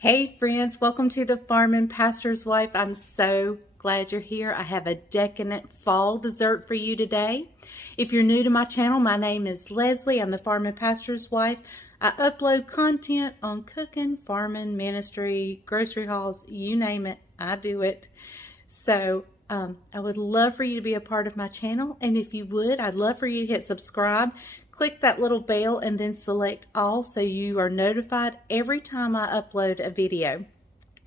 Hey friends, welcome to the Farm and Pastor's Wife. I'm so glad you're here. I have a decadent fall dessert for you today. If you're new to my channel, my name is Leslie. I'm the Farm and Pastor's Wife. I upload content on cooking, farming, ministry, grocery hauls, you name it, I do it. So I would love for you to be a part of my channel. And if you would, I'd love for you to hit subscribe. Click that little bell and then select all so you are notified every time I upload a video.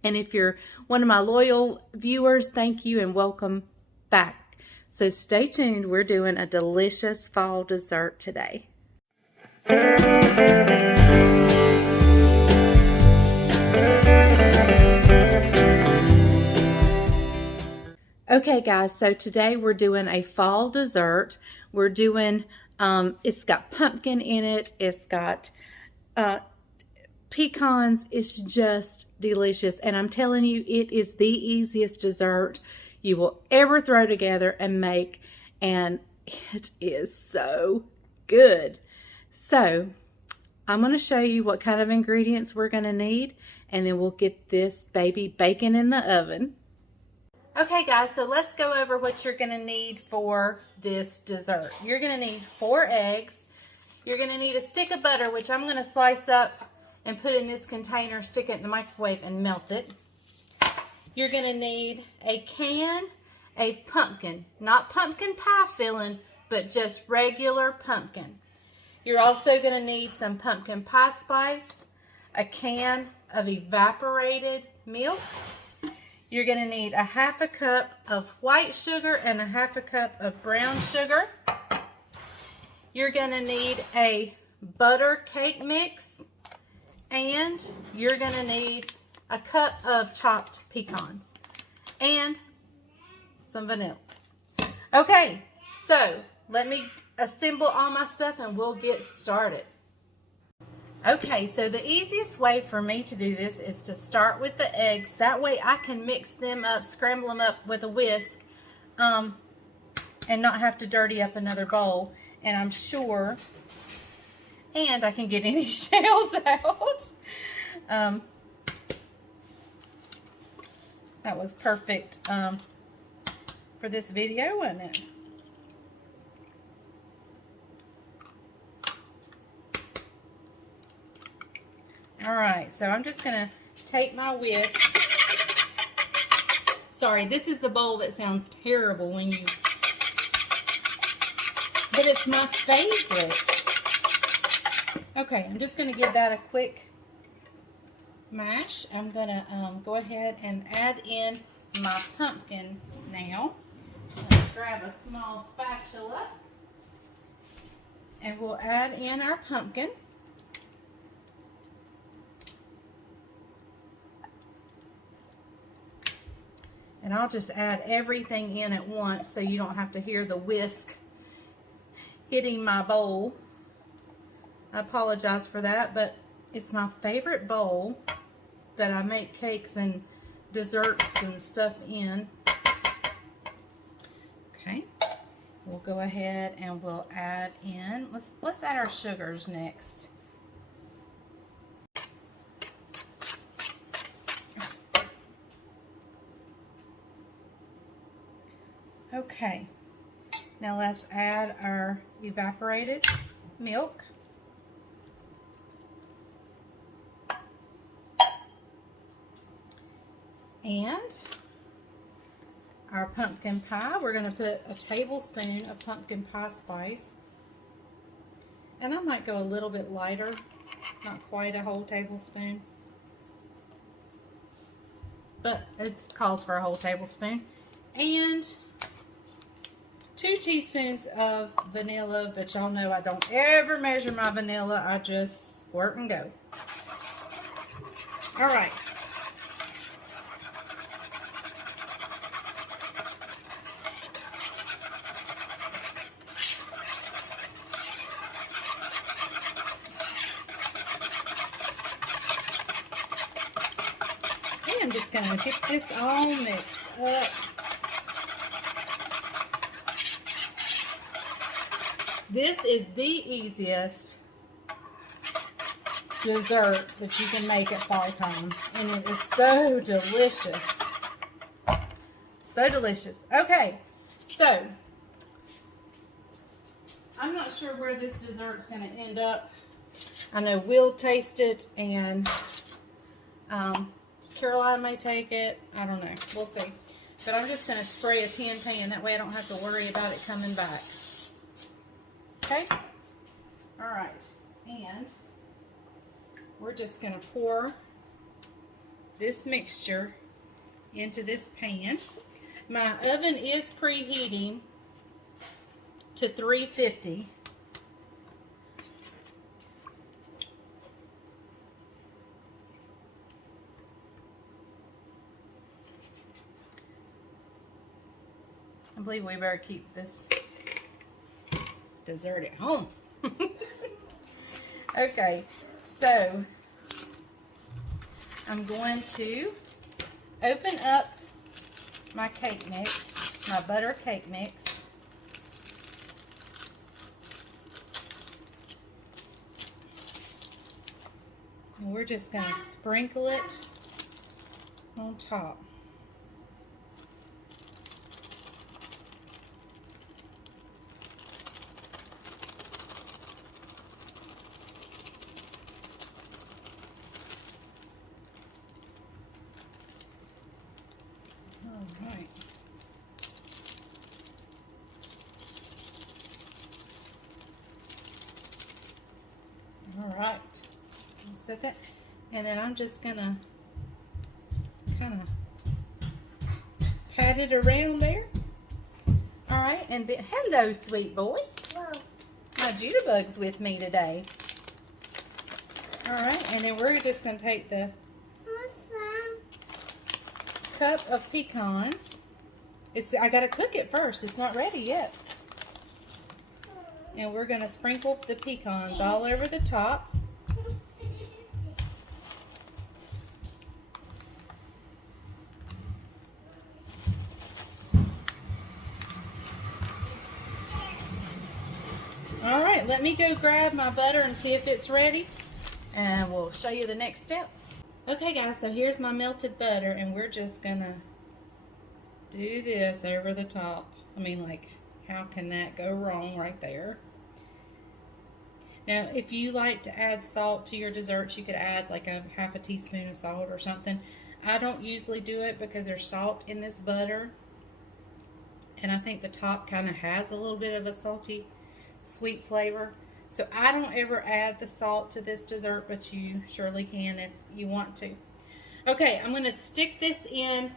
And if you're one of my loyal viewers, thank you and welcome back. So stay tuned. We're doing a delicious fall dessert today. Okay guys, so today we're doing a fall dessert. We're doing, it's got pumpkin in it, it's got pecans. It's just delicious. And I'm telling you, it is the easiest dessert you will ever throw together and make. And it is so good. So I'm going to show you what kind of ingredients we're going to need. And then we'll get this baby baking in the oven. Okay guys, so let's go over what you're going to need for this dessert. You're going to need 4 eggs. You're going to need a stick of butter, which I'm going to slice up and put in this container, stick it in the microwave and melt it. You're going to need a can of pumpkin, not pumpkin pie filling, but just regular pumpkin. You're also going to need some pumpkin pie spice, a can of evaporated milk. You're going to need a 1/2 cup of white sugar and a 1/2 cup of brown sugar. You're going to need a butter cake mix, and you're going to need a cup of chopped pecans and some vanilla. Okay, so let me assemble all my stuff and we'll get started. Okay, so the easiest way for me to do this is to start with the eggs. That way I can mix them up, scramble them up with a whisk, and not have to dirty up another bowl. And I'm sure, and I can get any shells out. That was perfect for this video, wasn't it? All right, so I'm just gonna take my whisk. Sorry, this is the bowl that sounds terrible when you, but it's my favorite. Okay, I'm just gonna give that a quick mash. I'm gonna go ahead and add in my pumpkin now. I'm gonna grab a small spatula and we'll add in our pumpkin. And I'll just add everything in at once so you don't have to hear the whisk hitting my bowl. I apologize for that, but it's my favorite bowl that I make cakes and desserts and stuff in. Okay, we'll go ahead and we'll add in, let's add our sugars next. Okay, now let's add our evaporated milk. And our pumpkin pie. We're going to put a tablespoon of pumpkin pie spice. And I might go a little bit lighter, not quite a whole tablespoon. But it calls for a whole tablespoon. And 2 teaspoons of vanilla, but y'all know I don't ever measure my vanilla. I just squirt and go. All right. I'm just going to get this all mixed up. This is the easiest dessert that you can make at fall time. And it is so delicious. So delicious. Okay, so I'm not sure where this dessert's going to end up. I know we'll taste it, and Caroline may take it. I don't know. We'll see. But I'm just going to spray a tin pan. That way I don't have to worry about it coming back. Okay? All right. And we're just going to pour this mixture into this pan. My oven is preheating to 350. I believe we better keep this dessert at home. Okay, so I'm going to open up my cake mix, my butter cake mix. And we're just going to sprinkle it on top. Alright. Alright. Set that. And then I'm just gonna kind of pat it around there. Alright, and then hello, sweet boy. Whoa. My jitterbug's with me today. Alright, and then we're just gonna take the cup of pecans. I gotta cook it first. It's not ready yet. And we're gonna sprinkle the pecans all over the top. All right, let me go grab my butter and see if it's ready, and we'll show you the next step. Okay guys, so here's my melted butter, and we're just gonna do this over the top. I mean, like, how can that go wrong right there? Now, if you like to add salt to your desserts, you could add like a half a teaspoon of salt or something. I don't usually do it because there's salt in this butter, and I think the top kind of has a little bit of a salty, sweet flavor. So I don't ever add the salt to this dessert, but you surely can if you want to. Okay, I'm going to stick this in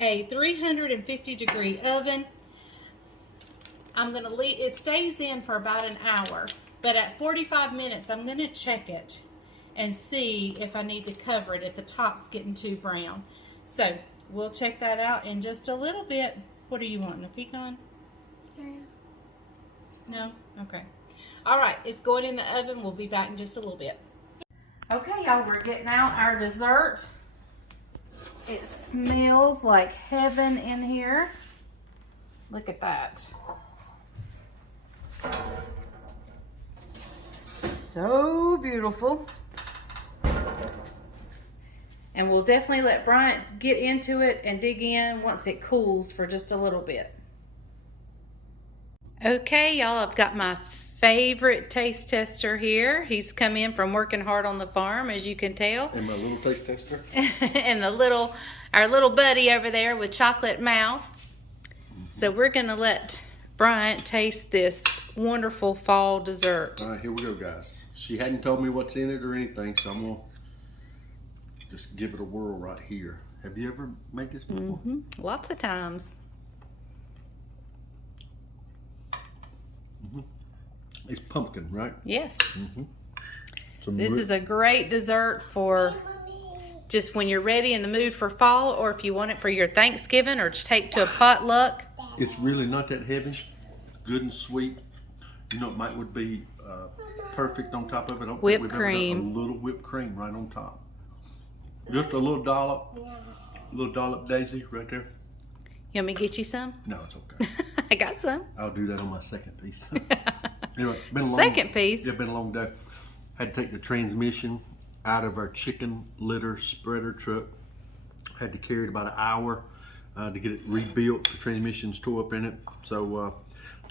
a 350 degree oven. I'm going to leave it stays in for about an hour, but at 45 minutes I'm going to check it and see if I need to cover it if the top's getting too brown. So we'll check that out in just a little bit. What are you wanting, a pecan? Yeah. No? Okay. All right, it's going in the oven. We'll be back in just a little bit. Okay, y'all, we're getting out our dessert. It smells like heaven in here. Look at that. So beautiful. And we'll definitely let Bryant get into it and dig in once it cools for just a little bit. Okay, y'all, I've got my favorite taste tester here. He's come in from working hard on the farm, as you can tell. And my little taste tester. And our little buddy over there with chocolate mouth. So we're gonna let Bryant taste this wonderful fall dessert. All right, here we go, guys. She hadn't told me what's in it or anything, so I'm gonna just give it a whirl right here. Have you ever made this before? Mm-hmm. Lots of times. Mm-hmm. It's pumpkin, right? Yes. Mm-hmm. This is a great dessert for just when you're ready in the mood for fall, or if you want it for your Thanksgiving or just take to a potluck. It's really not that heavy. Good and sweet. You know, it would be perfect on top of it. Whipped cream. A little whipped cream right on top. Just a little dollop Daisy right there. You want me to get you some? No, it's okay. I got some. I'll do that on my second piece. Anyway, been a long second piece? Yeah, been a long day. Had to take the transmission out of our chicken litter spreader truck. Had to carry it about an hour to get it rebuilt. The transmission's tore up in it. So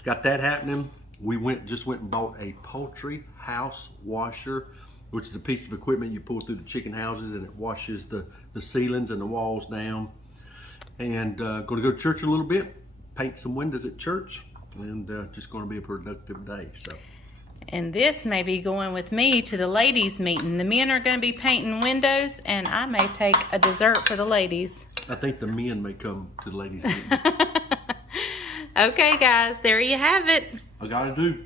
got that happening. We just went and bought a poultry house washer, which is a piece of equipment you pull through the chicken houses and it washes the ceilings and the walls down. And going to go to church a little bit, paint some windows at church, and just going to be a productive day. So. And this may be going with me to the ladies' meeting. The men are going to be painting windows, and I may take a dessert for the ladies. I think the men may come to the ladies' meeting. Okay, guys, there you have it. I gotta do.